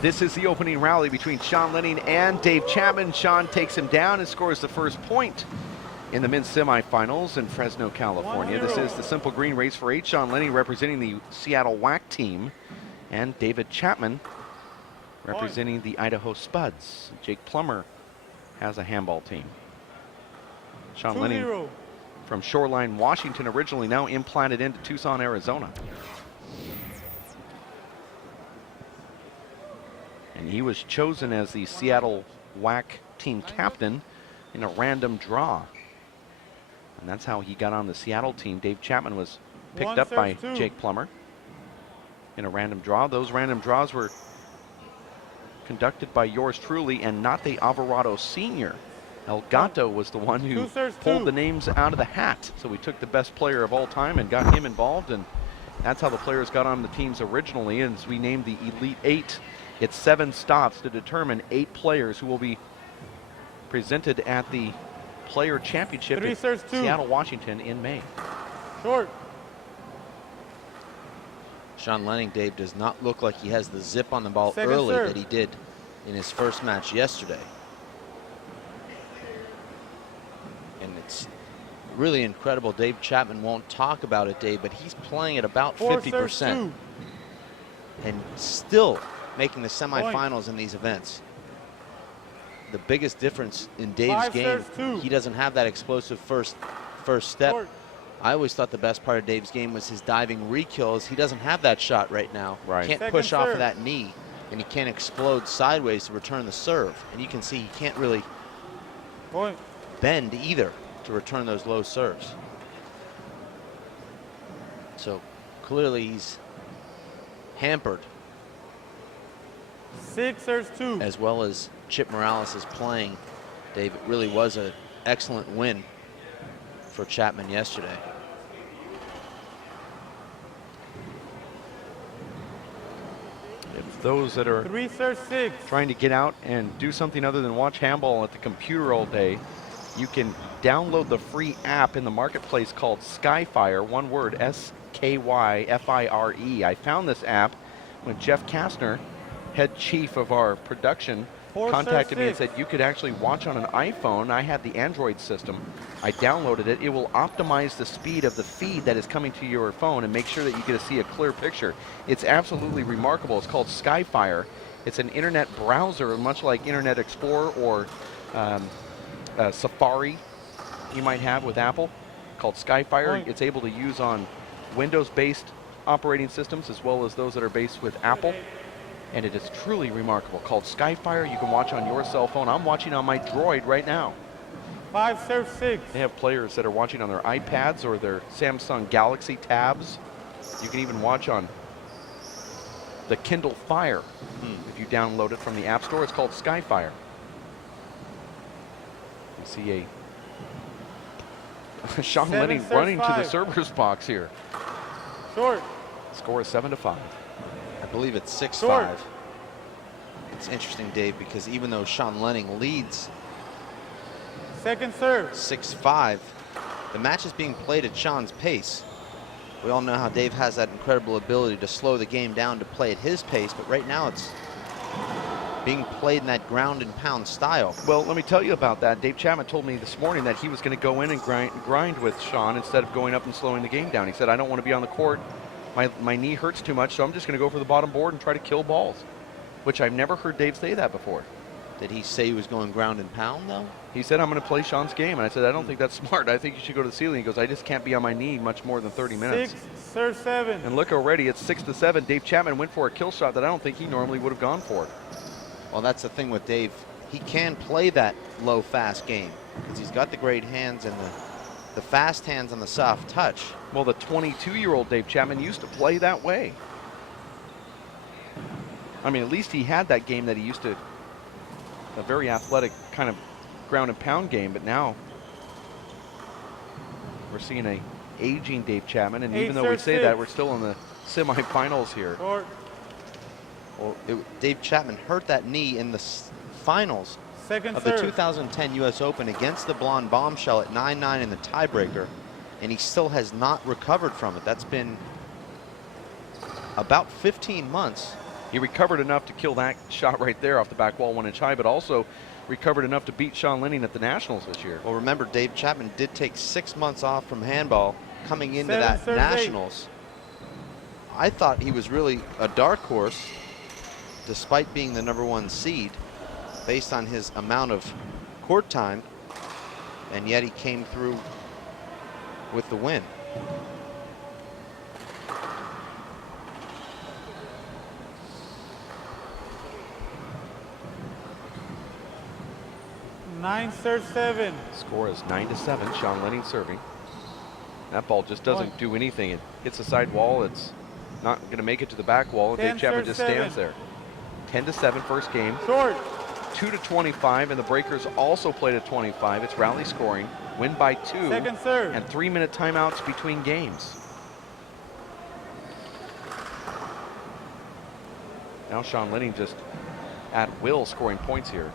This is the opening rally between Sean Lenning and Dave Chapman. Sean takes him down and scores the first point in the men's semifinals in Fresno, California. This is the Simple Green Race for 8. Sean Lenning representing the Seattle WAC team, and David Chapman representing the Idaho Spuds. Jake Plummer has a handball team. Sean Lenning from Shoreline, Washington, originally, now implanted into Tucson, Arizona. And he was chosen as the Seattle WAC team captain in a random draw. And that's how he got on the Seattle team. Dave Chapman was picked up by Jake Plummer in a random draw. Those random draws were conducted by yours truly and Nate Alvarado Sr. El Gato was the one who pulled the names out of the hat. So we took the best player of all time and got him involved, and that's how the players got on the teams originally. And we named the Elite 8. It's 7 stops to determine 8 players who will be presented at the Player Championship in Seattle, Washington in May. Short. Sean Lenning, Dave, does not look like he has the zip on the ball early that he did in his first match yesterday. And it's really incredible. Dave Chapman won't talk about it, Dave, but he's playing at about 50% and still making the semifinals in these events. The biggest difference in Dave's game, he doesn't have that explosive first step. I always thought the best part of Dave's game was his diving re-kills. He doesn't have that shot right now. Can't push off of that knee, and he can't explode sideways to return the serve. And you can see he can't really bend either to return those low serves. So clearly he's hampered. 6 serves 2. As well as Chip Morales is playing. Dave, it really was an excellent win for Chapman yesterday. If those that are 3 serves 6. trying to get out and do something other than watch handball at the computer all day, you can download the free app in the marketplace called Skyfire, one word, S-K-Y-F-I-R-E. I found this app when Jeff Kastner, head chief of our production, contacted me and said you could actually watch on an iPhone. I had the Android system. I downloaded it. It will optimize the speed of the feed that is coming to your phone and make sure that you get to see a clear picture. It's absolutely remarkable. It's called Skyfire. It's an internet browser, much like Internet Explorer or Safari you might have with Apple, called Skyfire. It's able to use on Windows-based operating systems as well as those that are based with Apple. And it is truly remarkable. Called Skyfire. You can watch on your cell phone. I'm watching on my Droid right now. 5 serves 6. They have players that are watching on their iPads or their Samsung Galaxy tabs. You can even watch on the Kindle Fire if you download it from the App Store. It's called Skyfire. You see a Sean Lenning running to the server's box here. Short. Score is 7-5. I believe it's 6-5. It's interesting, Dave, because even though Sean Lenning leads 2nd serve 6-5, the match is being played at Sean's pace. We all know how Dave has that incredible ability to slow the game down to play at his pace, but right now it's being played in that ground and pound style. Well, let me tell you about that. Dave Chapman told me this morning that he was going to go in and grind with Sean instead of going up and slowing the game down. He said, I don't want to be on the court. My knee hurts too much, so I'm just going to go for the bottom board and try to kill balls, which I've never heard Dave say that before. Did he say he was going ground and pound, though? He said, I'm going to play Sean's game. And I said, I don't think that's smart. I think you should go to the ceiling. He goes, I just can't be on my knee much more than 30 minutes. 6 serves 7. And look already, it's 6-7. Dave Chapman went for a kill shot that I don't think he normally would have gone for. Well, that's the thing with Dave. He can play that low, fast game because he's got the great hands and the fast hands on the soft touch. Well, the 22-year-old Dave Chapman used to play that way. I mean, at least he had that game that he used to, a very athletic kind of ground and pound game, but now we're seeing a aging Dave Chapman, and even though we say that, we're still in the semifinals here. Short. Well, Dave Chapman hurt that knee in the finals of the 2010 U.S. Open against the blonde bombshell at 9-9 in the tiebreaker, and he still has not recovered from it. That's been about 15 months He recovered enough to kill that shot right there off the back wall 1 inch high, but also recovered enough to beat Sean Lenning at the Nationals this year. Well, remember, Dave Chapman did take 6 months off from handball coming into 7 that serves 8. Nationals. I thought he was really a dark horse, despite being the #1 seed, based on his amount of court time, and yet he came through with the win. Nine serve 7. Score is 9-7. Sean Lenning serving. That ball just doesn't do anything. It hits the side wall. It's not going to make it to the back wall. Dave Chapman just stands there. 10-7 first game. Short. 2-25, and the Breakers also played at 25. It's rally scoring. Win by 2. Second serve. And 3-minute timeouts between games. Now Sean Lenning just at will scoring points here.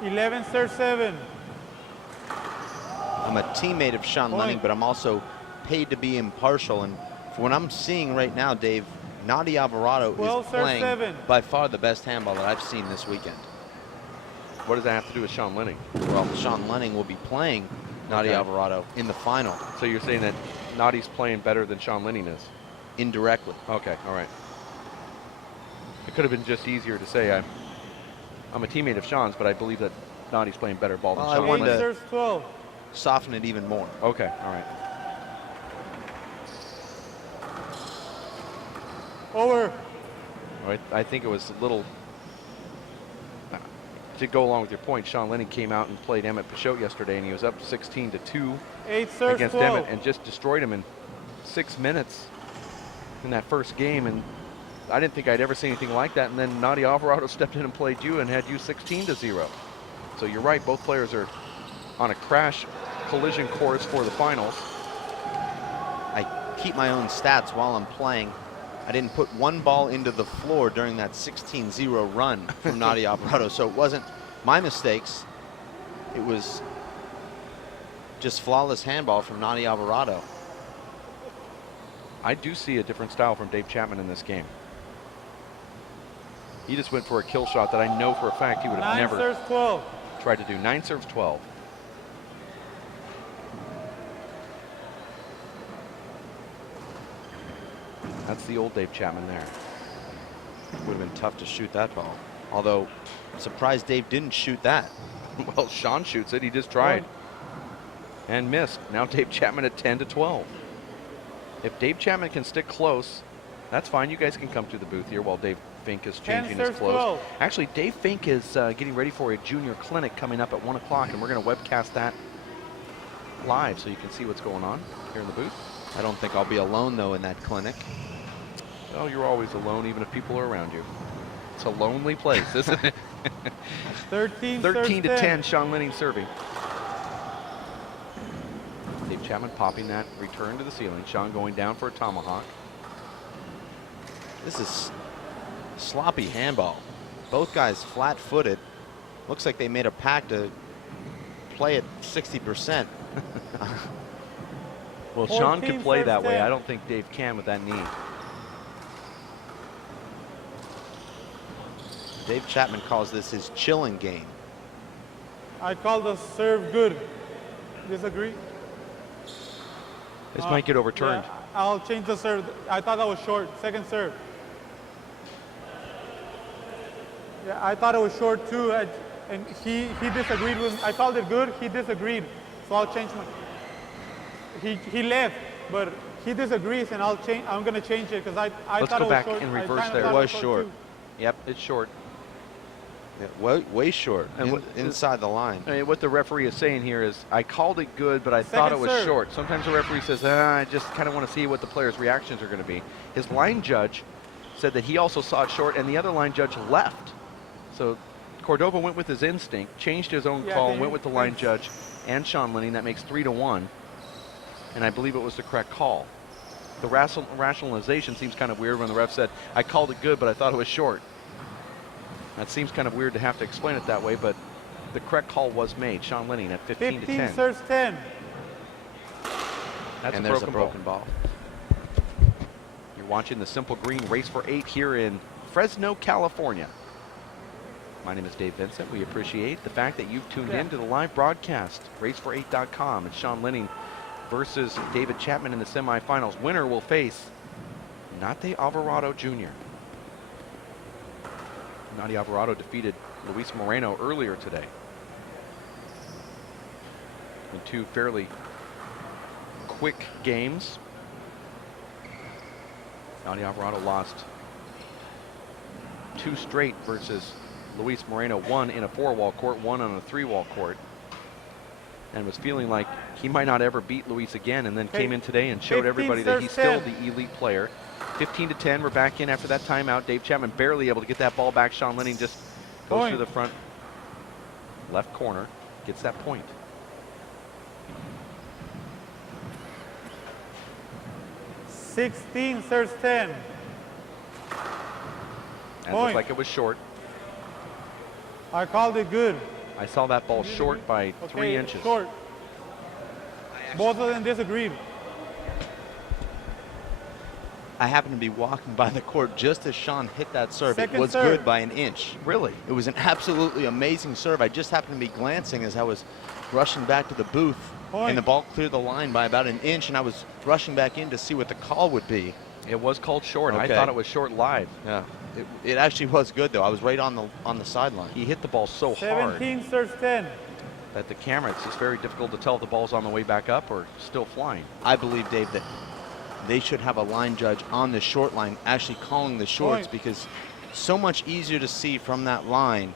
11 serve 7. I'm a teammate of Sean Lenning, but I'm also paid to be impartial. And for what I'm seeing right now, Dave, Nadi Alvarado is playing by far the best handball that I've seen this weekend. What does that have to do with Sean Lenning? Well, Sean Lenning will be playing Nadi Alvarado in the final. So you're saying that Nadi's playing better than Sean Lenning is? Indirectly. Okay, all right. It could have been just easier to say I'm a teammate of Sean's, but I believe that Nadi's playing better ball than Sean Lenning. Serves 12. Soften it even more. Okay, all right. Over. All right, I think it was a little, to go along with your point, Sean Lenning came out and played Emmett Pachot yesterday, and he was up 16-2 8 serves against 12. Emmett and just destroyed him in 6 minutes in that first game. And I didn't think I'd ever see anything like that. And then Nadi Alvarado stepped in and played you and had you 16-0. So you're right, both players are on a crash collision course for the finals. I keep my own stats while I'm playing. I didn't put one ball into the floor during that 16-0 run from Nadi Alvarado, so it wasn't my mistakes. It was just flawless handball from Nadi Alvarado. I do see a different style from Dave Chapman in this game. He just went for a kill shot that I know for a fact he would have 9 never serves 12. tried to do. 9 serves 12. That's the old Dave Chapman there. Would have been tough to shoot that ball. Although, surprised Dave didn't shoot that. Well, Sean shoots it. He just tried and missed. Now Dave Chapman at 10-12. If Dave Chapman can stick close, that's fine. You guys can come to the booth here while Dave Fink is changing his clothes. 12. Actually, Dave Fink is getting ready for a junior clinic coming up at 1 o'clock, and we're going to webcast that live so you can see what's going on here in the booth. I don't think I'll be alone, though, in that clinic. Well, you're always alone, even if people are around you. It's a lonely place, isn't it? 13-10, Sean Lenning serving. Dave Chapman popping that return to the ceiling. Sean going down for a tomahawk. This is sloppy handball. Both guys flat-footed. Looks like they made a pact to play at 60%. Well, Sean can play that way. I don't think Dave can with that knee. Dave Chapman calls this his chilling game. I call the serve good. Disagree? This might get overturned. Yeah, I'll change the serve. I thought that was short. Second serve. Yeah, I thought it was short too. And he disagreed with me. I called it good. He disagreed. So I'll change my. He left, but he disagrees, and I'm going to change it because I Let's thought go it was back short. in reverse there. It was short. Too. Yep, it's short. Yeah, way short. And inside the line. I mean, what the referee is saying here is, I called it good, but I thought it was short. Sometimes the referee says, I just kind of want to see what the players' reactions are going to be. His line judge said that he also saw it short, and the other line judge left. So Cordova went with his instinct, changed his own call, and went with the line judge and Sean Lenning. That makes 3-1. And I believe it was the correct call. The rationalization seems kind of weird when the ref said, I called it good, but I thought it was short. That seems kind of weird to have to explain it that way, but the correct call was made. Sean Lenning at 15-10. 15 serves 10. That's and a there's broken a broken ball. You're watching the Simple Green Race for 8 here in Fresno, California. My name is Dave Vincent. We appreciate the fact that you've tuned in to the live broadcast. Racefor8.com. It's Sean Lenning versus David Chapman in the semifinals. Winner will face Nate Alvarado Jr. Nate Alvarado defeated Luis Moreno earlier today in 2 fairly quick games. Nate Alvarado lost 2 straight versus Luis Moreno, 1 in a 4-wall court, 1 on a 3-wall court, and was feeling like he might not ever beat Luis again, and then came in today and showed everybody that he's still the elite player. 15-10, we're back in after that timeout. Dave Chapman barely able to get that ball back. Sean Lenning just goes to the front left corner, gets that point. Serves 10. And it looked like it was short. I called it good. I saw that ball short by 3 inches. Short. Both of them disagreed. I happened to be walking by the court just as Sean hit that serve. Second it was serve. good by an inch. Really? It was an absolutely amazing serve. I just happened to be glancing as I was rushing back to the booth. Point. And the ball cleared the line by about an inch, and I was rushing back in to see what the call would be. It was called short. Okay. I thought it was short live. Yeah, it actually was good though. I was right on the sideline. He hit the ball so hard 17 serves 10. that the camera, it's just very difficult to tell if the ball's on the way back up or still flying. I believe, Dave, that they should have a line judge on the short line actually calling the shorts, because so much easier to see from that line.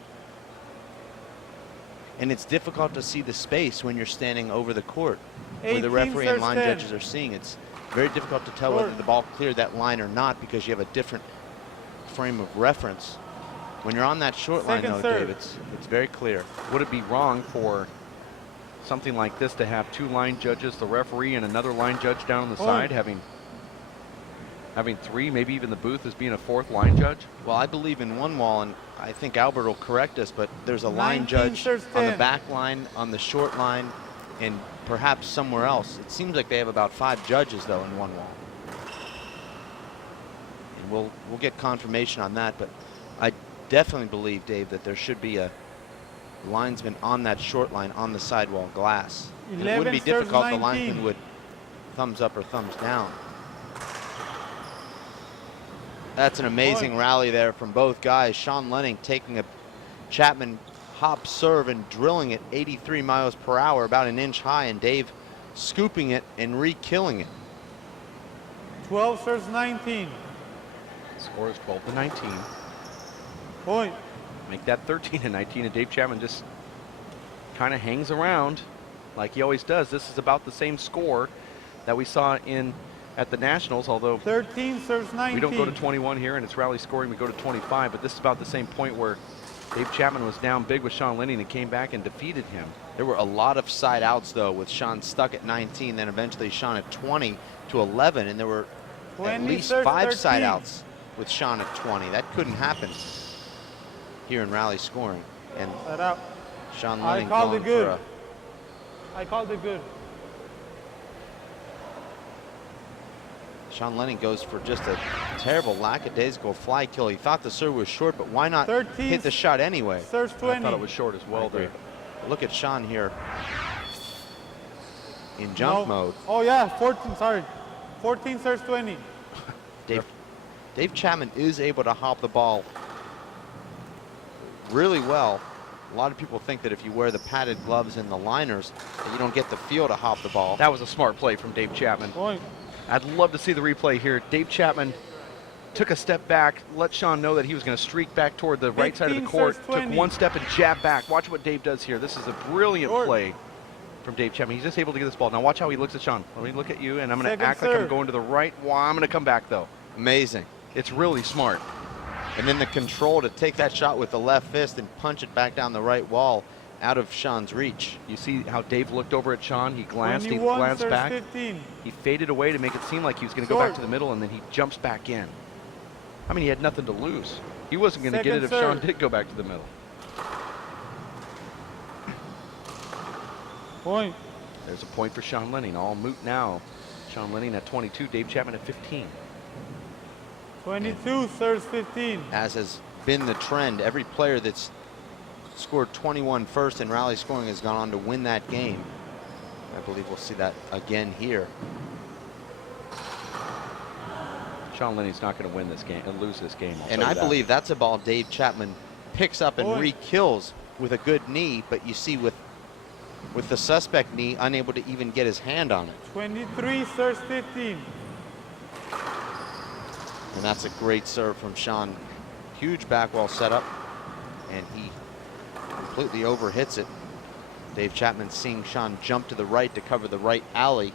And it's difficult to see the space when you're standing over the court where the referee and line judges are seeing. It's very difficult to tell whether the ball cleared that line or not, because you have a different frame of reference. When you're on that short line, though, Dave, it's very clear. Would it be wrong for something like this to have 2 line judges, the referee and another line judge down on the side, having 3, maybe even the booth as being a 4th line judge? Well, I believe in one wall, and I think Albert will correct us, but there's a line judge on the back line, on the short line, and perhaps somewhere else. It seems like they have about 5 judges, though, in one wall. And we'll get confirmation on that, but I definitely believe, Dave, that there should be a linesman on that short line on the sidewall glass. And it wouldn't be difficult. The linesman would thumbs up or thumbs down. That's an amazing rally there from both guys. Sean Lenning taking a Chapman hop serve and drilling it 83 miles per hour, about an inch high, and Dave scooping it and re-killing it. 12 serves 19. Score is 12-19. Point. Make that 13-19, and Dave Chapman just kind of hangs around like he always does. This is about the same score that we saw at the Nationals, although 13 serves 19. we don't go to 21 here, and it's rally scoring. We go to 25, but this is about the same point where Dave Chapman was down big with Sean Lenning and came back and defeated him. There were a lot of side outs, though, with Sean stuck at 19, then eventually Sean at 20 to 11, and there were at least 5 13. side outs with Sean at 20. That couldn't happen here in rally scoring. And Sean Lenning called it good. for I called it good. Sean Lenning goes for just a terrible lackadaisical fly kill. He thought the serve was short, but why not hit the shot anyway? Serves 20. I thought it was short as well there. Look at Sean here in jump mode. Oh yeah, 14, sorry. 14 serves 20. Dave Chapman is able to hop the ball really well. A lot of people think that if you wear the padded gloves and the liners, that you don't get the feel to hop the ball. That was a smart play from Dave Chapman. Point. I'd love to see the replay here. Dave Chapman took a step back, let Sean know that he was going to streak back toward the right side of the court, took 1 step and jab back. Watch what Dave does here. This is a brilliant play from Dave Chapman. He's just able to get this ball. Now watch how he looks at Sean. Let me look at you, and I'm going to act like I'm going to the right. Well, I'm going to come back, though. Amazing. It's really smart. And then the control to take that shot with the left fist and punch it back down the right wall out of Sean's reach. You see how Dave looked over at Sean. He glanced back. 15. He faded away to make it seem like he was going to go back to the middle, and then he jumps back in. I mean, he had nothing to lose. He wasn't going to get it if Sean did go back to the middle. Point. There's a point for Sean Lenning. All moot now. Sean Lenning at 22, Dave Chapman at 15. 22 serves 15. As has been the trend, every player that's scored 21 first in rally scoring has gone on to win that game. I believe we'll see that again here. Sean Lenning's not going to win this game and lose this game. And I believe that's a ball Dave Chapman picks up and re-kills with a good knee, but you see with the suspect knee, unable to even get his hand on it. 23 serves 15. And that's a great serve from Sean. Huge back wall setup, and he completely overhits it. Dave Chapman seeing Sean jump to the right to cover the right alley,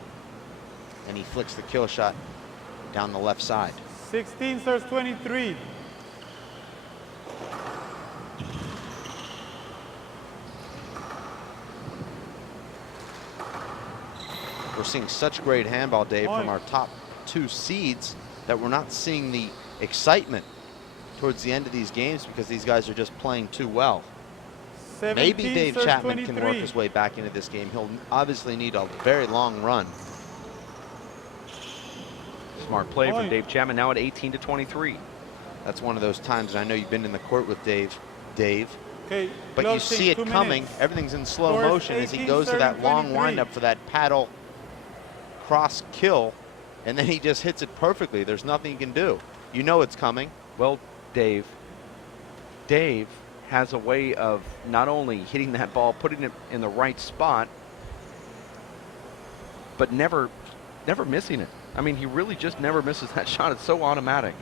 and he flicks the kill shot down the left side. 16 serves 23. We're seeing such great handball, Dave, from our top 2 seeds that we're not seeing the excitement towards the end of these games because these guys are just playing too well. Maybe Dave Chapman can work his way back into this game. He'll obviously need a very long run. Smart play from Dave Chapman, now at 18 to 23. That's one of those times, and I know you've been in the court with Dave, okay, but you see it coming. Everything's in slow motion as he goes to that long windup for that paddle cross kill, and then he just hits it perfectly. There's nothing you can do. You know it's coming. Well, Dave has a way of not only hitting that ball, putting it in the right spot, but never missing it. I mean, he really just never misses that shot. It's so automatic.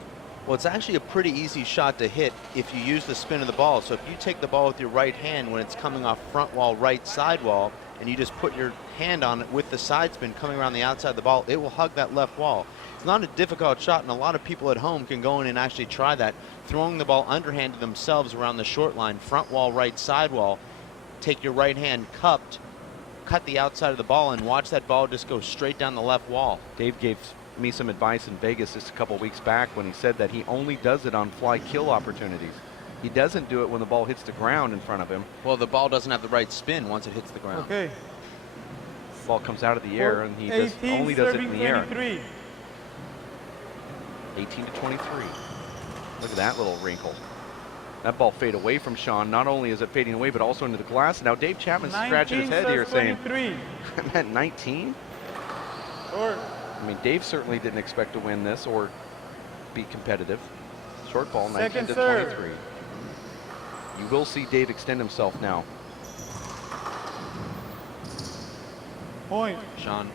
Well, it's actually a pretty easy shot to hit if you use the spin of the ball. So if you take the ball with your right hand when it's coming off front wall, right side wall, and you just put your hand on it with the side spin coming around the outside of the ball, it will hug that left wall. It's not a difficult shot, and a lot of people at home can go in and actually try that, throwing the ball underhand to themselves around the short line, front wall, right side wall. Take your right hand cupped, cut the outside of the ball, and watch that ball just go straight down the left wall. Dave gave me some advice in Vegas just a couple weeks back when he said that he only does it on fly kill opportunities. He doesn't do it when the ball hits the ground in front of him. Well, the ball doesn't have the right spin once it hits the ground. Okay. The ball comes out of the air, and he just only does it in the air. 18 to 23. Look at that little wrinkle. That ball fade away from Sean. Not only is it fading away, but also into the glass. Now Dave Chapman's scratching his head here saying, I'm at 19? Short. I mean, Dave certainly didn't expect to win this or be competitive. Short ball, 19 to 23. You will see Dave extend himself now. Point. Sean.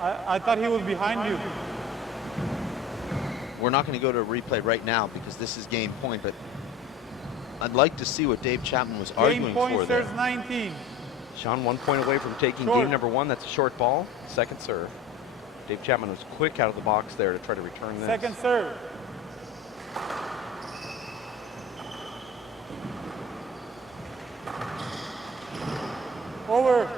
I thought he was behind you. We're not going to go to a replay right now because this is game point, but I'd like to see what Dave Chapman was arguing for there. Game point, 19. Sean 1 point away from taking game number 1. That's a short ball. Second serve. Dave Chapman was quick out of the box there to try to return this. Second serve. Over.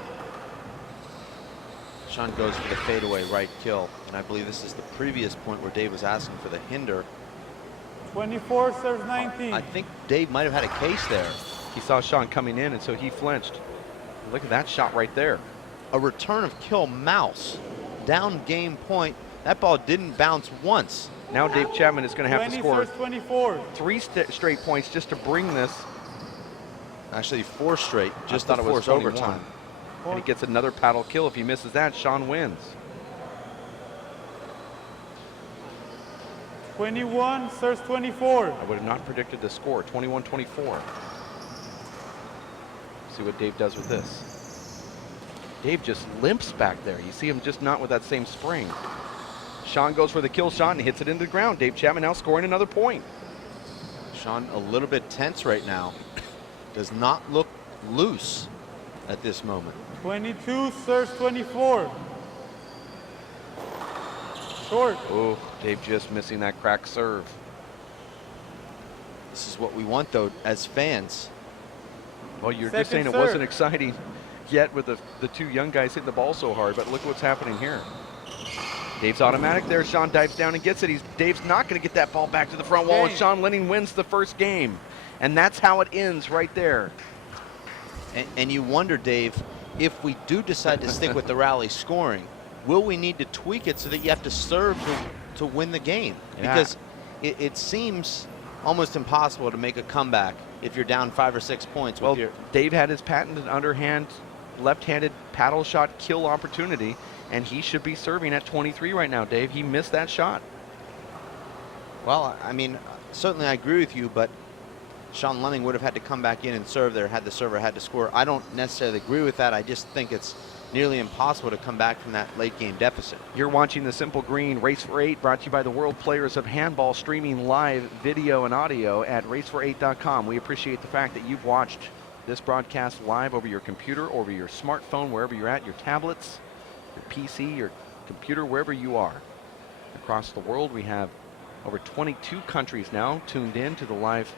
Sean goes for the fadeaway right kill, and I believe this is the previous point where Dave was asking for the hinder. 24 serves 19. I think Dave might have had a case there. He saw Sean coming in, and so he flinched. Look at that shot right there. A return of kill mouse. Down game point. That ball didn't bounce once. Now Dave Chapman is going to have to score 24. 3 straight points just to bring this. Actually 4 straight, just to to force force overtime. overtime. And he gets another paddle kill. If he misses that, Sean wins. 21 serves 24. I would have not predicted the score, 21-24. See what Dave does with this. Dave just limps back there. You see him just not with that same spring. Sean goes for the kill shot and hits it into the ground. Dave Chapman now scoring another point. Sean a little bit tense right now. Does not look loose at this moment. 22 serves 24. Short. Oh, Dave just missing that crack serve. This is what we want, though, as fans. Well, you're just saying it wasn't exciting yet with the 2 young guys hitting the ball so hard, but look what's happening here. Dave's automatic there. Sean dives down and gets it. Dave's not going to get that ball back to the front wall, and Sean Lenning wins the first game. And that's how it ends right there. And you wonder, Dave, if we do decide to stick with the rally scoring, will we need to tweak it so that you have to serve to win the game? Yeah. Because it seems almost impossible to make a comeback if you're down 5 or 6 points. Well, with your Dave had his patented underhand, left-handed paddle shot kill opportunity, and he should be serving at 23 right now, Dave. He missed that shot. Well, I mean, certainly I agree with you, but Sean Lenning would have had to come back in and serve there had the server had to score. I don't necessarily agree with that. I just think it's nearly impossible to come back from that late game deficit. You're watching the Simple Green Race for 8, brought to you by the World Players of Handball, streaming live video and audio at racefor8.com. We appreciate the fact that you've watched this broadcast live over your computer, over your smartphone, wherever you're at, your tablets, your PC, your computer, wherever you are. Across the world, we have over 22 countries now tuned in to the live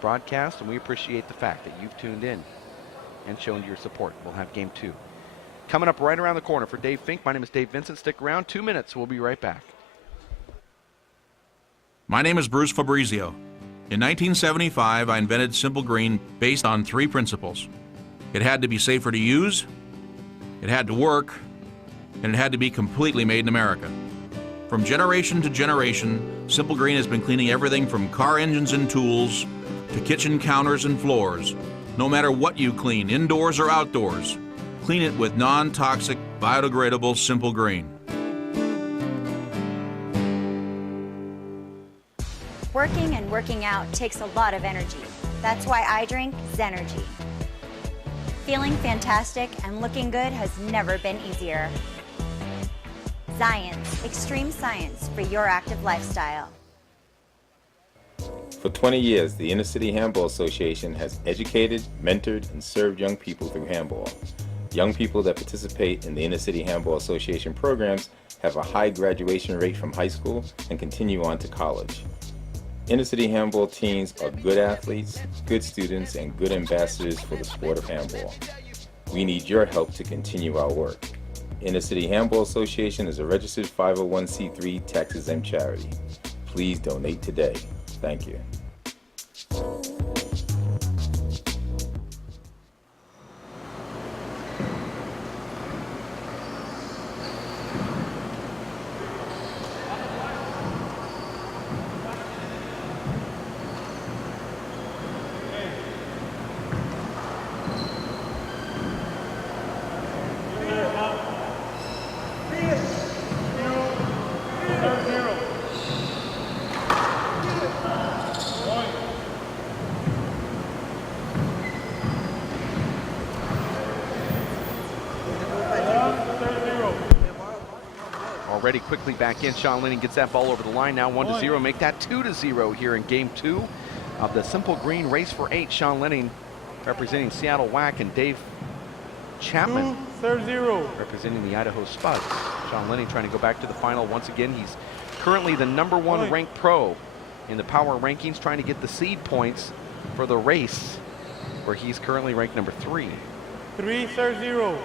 broadcast, and we appreciate the fact that you've tuned in and shown your support. We'll have game 2 coming up right around the corner. For Dave Fink, my name is Dave Vincent. Stick around, 2 minutes. We'll be right back. My name is Bruce Fabrizio. In 1975, I invented Simple Green based on 3 principles. It had to be safer to use, it had to work, and it had to be completely made in America. From generation to generation, Simple Green has been cleaning everything from car engines and tools to kitchen counters and floors. No matter what you clean, indoors or outdoors, clean it with non-toxic, biodegradable Simple Green. Working and working out takes a lot of energy. That's why I drink Zenergy. Feeling fantastic and looking good has never been easier. Science, extreme science for your active lifestyle. For 20 years, the Inner City Handball Association has educated, mentored, and served young people through handball. Young people that participate in the Inner City Handball Association programs have a high graduation rate from high school and continue on to college. Inner City Handball teams are good athletes, good students, and good ambassadors for the sport of handball. We need your help to continue our work. Inner City Handball Association is a registered 501c3 tax-exempt charity. Please donate today. Thank you. Already quickly back in. Sean Lenning gets that ball over the line now, 1-0. Make that 2-0 here in game 2 of the Simple Green Race for 8. Sean Lenning representing Seattle WAC, and Dave Chapman representing the Idaho Spuds. Sean Lenning trying to go back to the final once again. He's currently the #1 ranked pro in the power rankings, trying to get the seed points for the race, where he's currently ranked number 3. 3-0.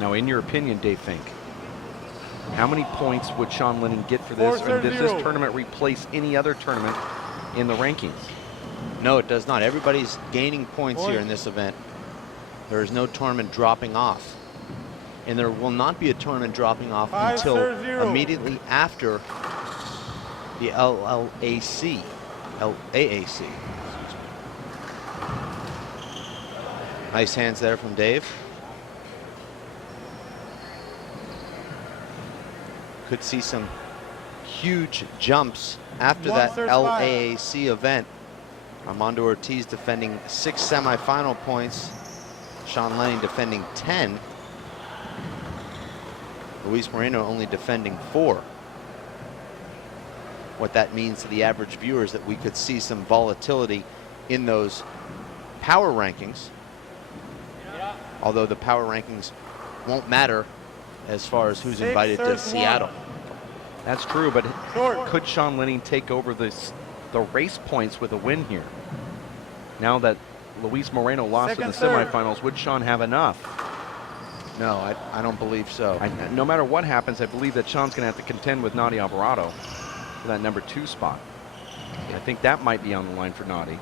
Now, in your opinion, Dave Fink, how many points would Sean Lenning get for this? Or does this tournament replace any other tournament in the rankings? No, it does not. Everybody's gaining points here in this event. There is no tournament dropping off. And there will not be a tournament dropping off until immediately after the LAAC. Nice hands there from Dave. Could see some huge jumps after that LAAC event. Armando Ortiz defending 6 semifinal points. Sean Lenning defending 10. Luis Moreno only defending 4. What that means to the average viewer is that we could see some volatility in those power rankings. Although the power rankings won't matter as far as who's invited to Seattle. That's true, but could Sean Lenning take over the race points with a win here? Now that Luis Moreno lost in the semifinals, would Sean have enough? No, I don't believe so. No matter what happens, I believe that Sean's going to have to contend with Nadia Alvarado for that #2 spot. I think that might be on the line for Naughty.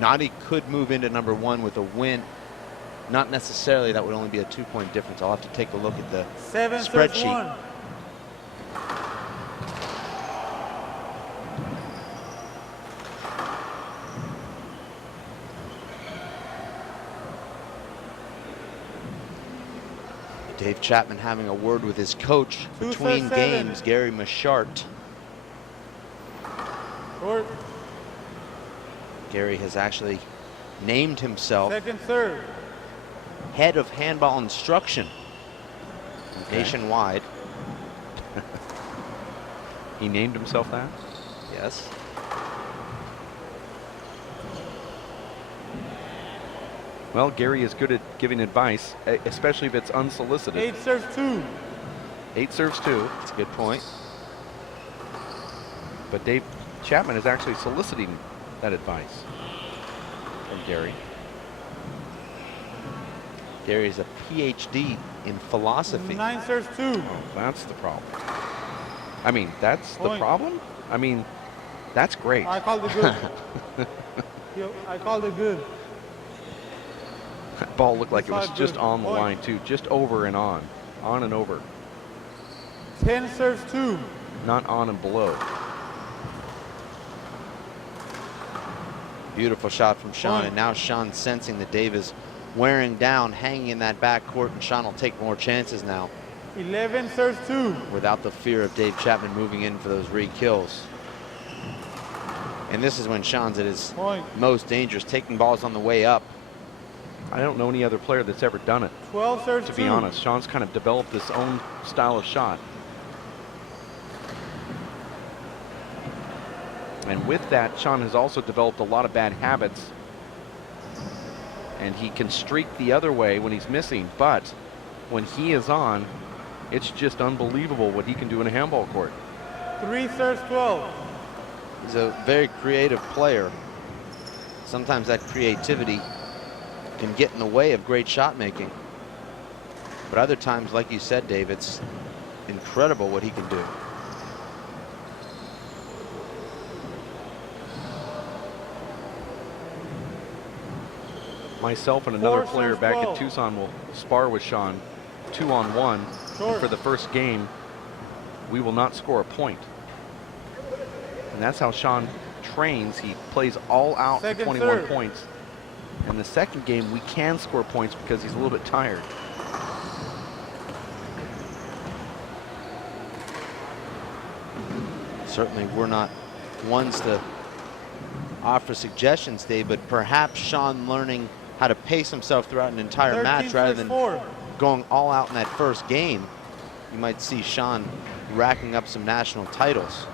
Naughty could move into number 1 with a win. Not necessarily. That would only be a 2-point difference. I'll have to take a look at the spreadsheet. Dave Chapman having a word with his coach between games, Gary Machart. Short. Gary has actually named himself Second serve. head of handball instruction nationwide. He named himself that? Yes. Well, Gary is good at giving advice, especially if it's unsolicited. 8 serves 2. 8 serves 2. That's a good point. But Dave Chapman is actually soliciting that advice from Gary. Gary is a PhD in philosophy. 9 serves 2. Oh, that's the problem. I mean, that's the Point. problem? I mean, that's great. I called it good. I called it good. That ball looked like it was Inside just good. on the Point. line, too. Just over and on and over. 10 serves 2. Not on and below. Beautiful shot from Sean, Point. and now Sean sensing that Dave is wearing down, hanging in that back court, and Sean will take more chances now 11 serves 2. without the fear of Dave Chapman moving in for those re-kills. And this is when Sean's at his Point. most dangerous, taking balls on the way up. I don't know any other player that's ever done it, 12 serves to 2. be honest. Sean's kind of developed his own style of shot. And with that, Sean has also developed a lot of bad habits. And he can streak the other way when he's missing, but when he is on, it's just unbelievable what he can do in a handball court. 3 serves 12. He's a very creative player. Sometimes that creativity can get in the way of great shot making. But other times, like you said, Dave, it's incredible what he can do. Myself and another 4 player serves back 12. at Tucson will spar with Sean 2-on-1. Short. For the first game, we will not score a point. And that's how Sean trains. He plays all out for Second 21 serve. points. And the second game, we can score points because he's a little bit tired. Certainly we're not ones to offer suggestions, Dave, but perhaps Sean learning how to pace himself throughout an entire 13 match rather serves than 4. going all out in that first game. You might see Sean racking up some national titles.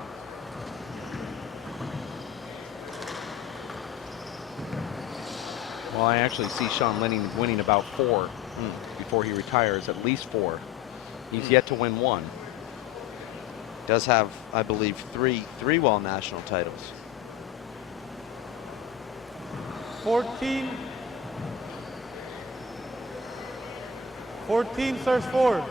Well, I actually see Sean Lenning winning about 4 before he retires, at least 4. He's yet to win 1. Does have, I believe, three wall national titles. 14 serves 4.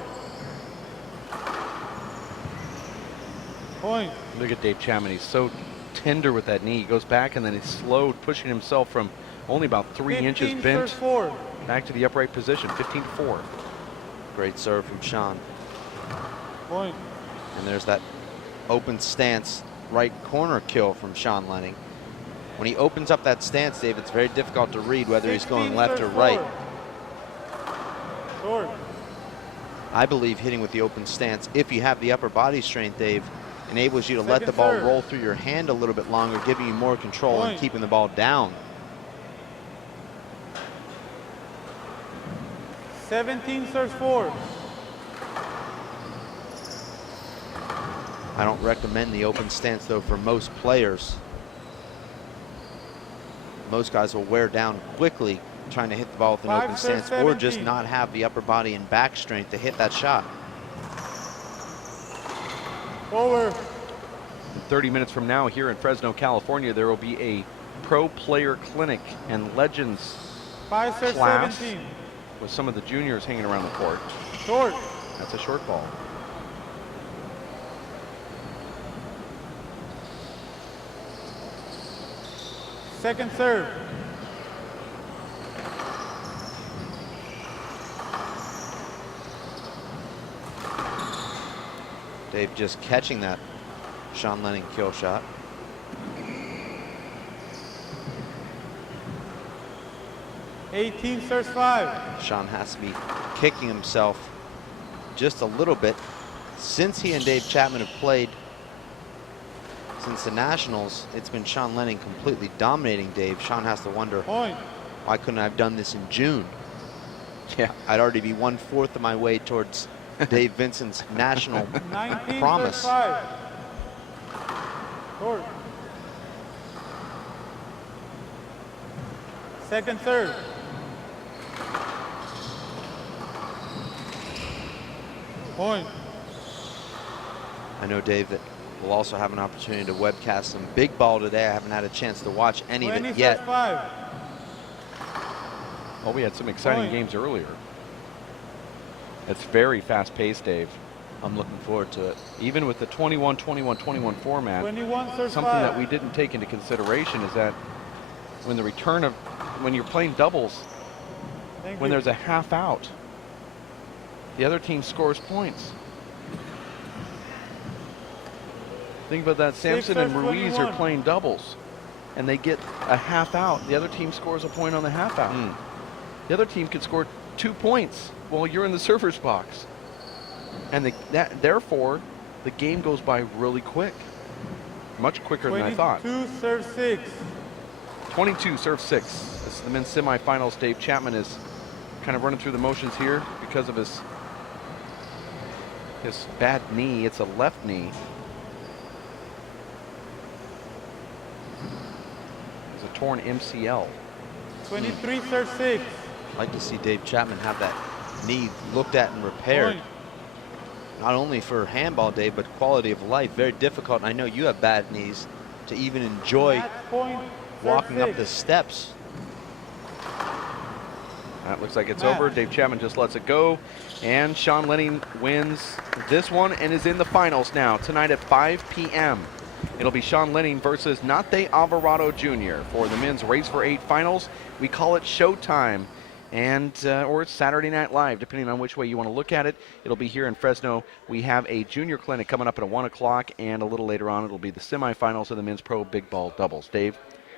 Point. Look at Dave Chapman. He's so tender with that knee. He goes back and then he's slowed, pushing himself from only about 3 inches 15 bent serves 4. back to the upright position. 15-4. Great serve from Sean. Point. And there's that open stance right corner kill from Sean Lenning. When he opens up that stance, Dave, it's very difficult to read whether he's going 16 left or serves right. 4. Short. I believe hitting with the open stance, if you have the upper body strength, Dave, enables you to let the Second ball serve. roll through your hand a little bit longer, giving you more control and Point. keeping the ball down. 17 serves 4. I don't recommend the open stance, though, for most players. Most guys will wear down quickly trying to hit the ball with an 5 open serves stance, or just 17. not have the upper body and back strength to hit that shot. Over. 30 minutes from now here in Fresno, California, there will be a pro player clinic and legends 5 serves class 17. with some of the juniors hanging around the court. Short. That's a short ball. Second serve. Dave just catching that Sean Lenning kill shot. Serves 5. Sean has to be kicking himself just a little bit. Since he and Dave Chapman have played since the Nationals, it's been Sean Lenning completely dominating Dave. Sean has to wonder, Point. why couldn't I have done this in June? Yeah. I'd already be 1/4 of my way towards Dave Vincent's national 19 promise. serves 5. Court. Second serve. Point. I know, Dave, that we'll also have an opportunity to webcast some big ball today. I haven't had a chance to watch any of 20 it yet. serves 5. Well, we had some exciting Point. games earlier. It's very fast-paced, Dave. I'm looking forward to it. Even with the 21-21-21 format, 21 serves something 5. that we didn't take into consideration is that when you're playing doubles, Thank when you. there's a half out, the other team scores points. Think about that. Sampson and serves Ruiz 21. are playing doubles, and they get a half out. The other team scores a point on the half out. The other team could score 2 points while you're in the server's box. And therefore, the game goes by really quick. Much quicker than I thought. 22 serves 6. 22 serve 6. This is the men's semifinals. Dave Chapman is kind of running through the motions here because of his bad knee. It's a left knee. It's a torn MCL. 23 serves 6. I'd like to see Dave Chapman have that knee looked at and repaired. Point. Not only for handball, Dave, but quality of life. Very difficult. And I know you have bad knees to even enjoy Match point. walking serve up the 6. steps. That looks like it's Match. over. Dave Chapman just lets it go. And Sean Lenning wins this one and is in the finals now. Tonight at 5 p.m. It'll be Sean Lenning versus Nate Alvarado Jr. for the men's Race for 8 finals. We call it Showtime. And or it's Saturday Night Live, depending on which way you want to look at it. It'll be here in Fresno. We have a junior clinic coming up at 1 o'clock, and a little later on it'll be the semifinals of the men's pro big ball doubles. Dave,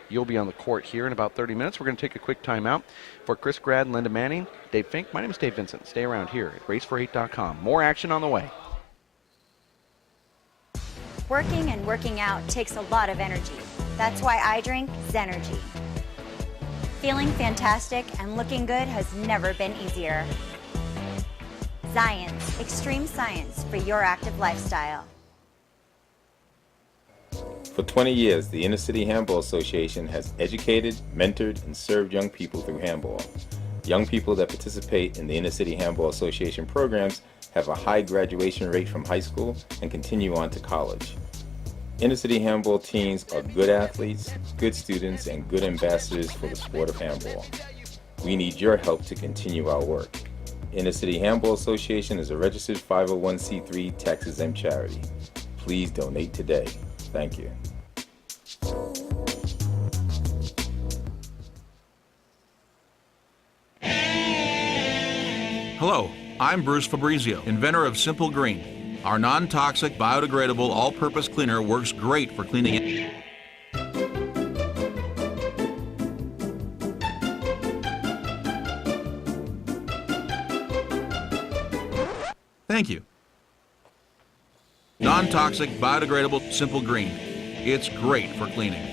you'll be on the court here in about 30 minutes. We're going to take a quick timeout. For Chris Grad and Linda Manning, Dave Fink, my name is Dave Vincent. Stay around here at racefor8.com. More action on the way. Working and working out takes a lot of energy. That's why I drink Zenergy. Feeling fantastic and looking good has never been easier. Zions, extreme science for your active lifestyle. For 20 years, the Inner City Handball Association has educated, mentored, and served young people through handball. Young people that participate in the Inner City Handball Association programs have a high graduation rate from high school and continue on to college. Inner City Handball teams are good athletes, good students, and good ambassadors for the sport of handball. We need your help to continue our work. Inner City Handball Association is a registered 501c3 tax-exempt charity. Please donate today. Thank you. Hello, I'm Bruce Fabrizio, inventor of Simple Green. Our non-toxic, biodegradable, all-purpose cleaner works great for cleaning it. Thank you. Non-toxic, biodegradable, Simple Green. It's great for cleaning.